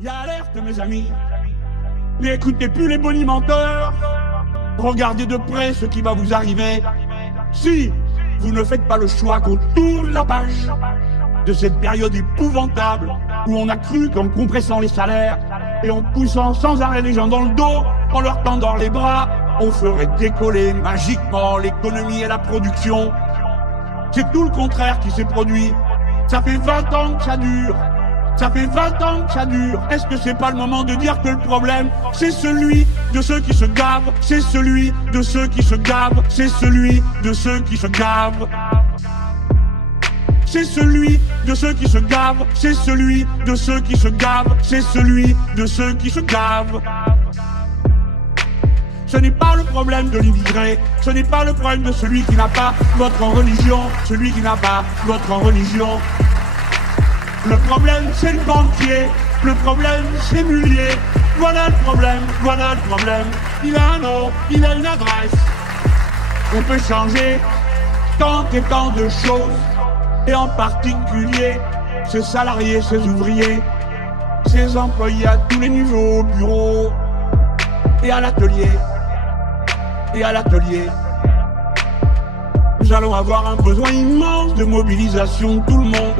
Y a alerte, mes amis. N'écoutez plus les bonimenteurs. Regardez de près ce qui va vous arriver. Si vous ne faites pas le choix qu'on tourne la page de cette période épouvantable où on a cru qu'en compressant les salaires et en poussant sans arrêt les gens dans le dos, en leur tendant les bras, on ferait décoller magiquement l'économie et la production. C'est tout le contraire qui s'est produit. Ça fait 20 ans que ça dure. Ça fait 20 ans que ça dure. Est-ce que c'est pas le moment de dire que le problème, c'est celui de ceux qui se gavent, c'est celui de ceux qui se gavent, c'est celui de ceux qui se gavent. C'est celui de ceux qui se gavent, c'est celui de ceux qui se gavent, c'est celui de ceux qui se gavent. Ce n'est pas le problème de l'immigré, ce n'est pas le problème de celui qui n'a pas votre religion, celui qui n'a pas votre religion. Le problème, c'est le banquier, le problème, c'est Mullier. Voilà le problème, voilà le problème. Il a un nom, il a une adresse. On peut changer tant et tant de choses, et en particulier ses salariés, ses ouvriers, ses employés à tous les niveaux, au bureau et à l'atelier. Et à l'atelier. Nous allons avoir un besoin immense de mobilisation de tout le monde,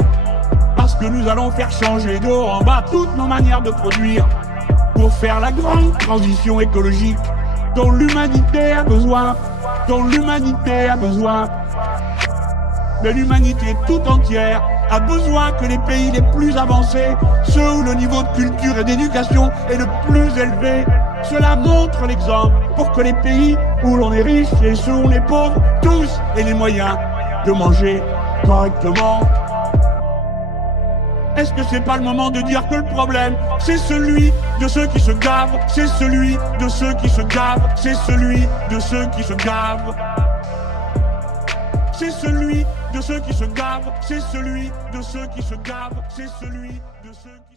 parce que nous allons faire changer de haut en bas toutes nos manières de produire pour faire la grande transition écologique dont l'humanité a besoin, dont l'humanité a besoin. Mais l'humanité tout entière a besoin que les pays les plus avancés, ceux où le niveau de culture et d'éducation est le plus élevé, cela montre l'exemple pour que les pays où l'on est riche et ceux où on est pauvre, tous aient les moyens de manger correctement. Est-ce que c'est pas le moment de dire que le problème, c'est celui de ceux qui se gavent, c'est celui de ceux qui se gavent, c'est celui de ceux qui se gavent. C'est celui de ceux qui se gavent, c'est celui de ceux qui se gavent, c'est celui de ceux qui...